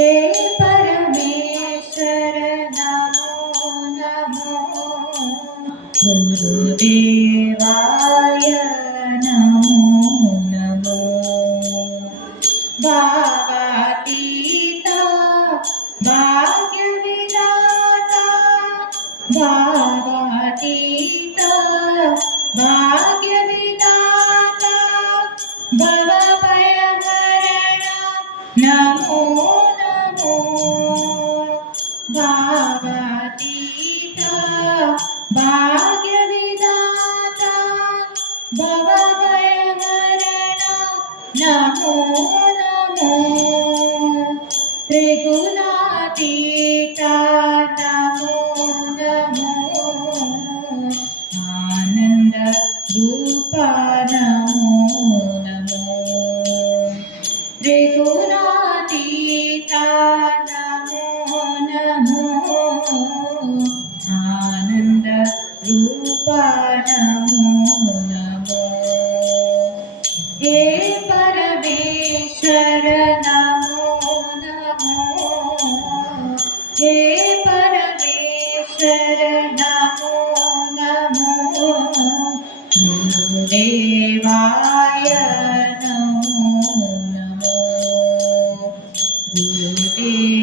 हे परमेश्वर नमो नमो गुरुदेवाय नमो नमो भावातीता भाग्यविधाता भावातीता भाग्यविधाता भवभयहरण नमो नमो भावातीता भाग्यविधाता भवभयहरण नमो नमो त्रिगुणातीता नमो नमो आनंद रूपा नमो नमो त्रिगुणातीता नमो नमो आनंद रूपा नमो नमो हे परमेश्वर नमो नमो हे परमेश्वर नमो नमो गुरुदेवाय नमो नमो गुरुदेव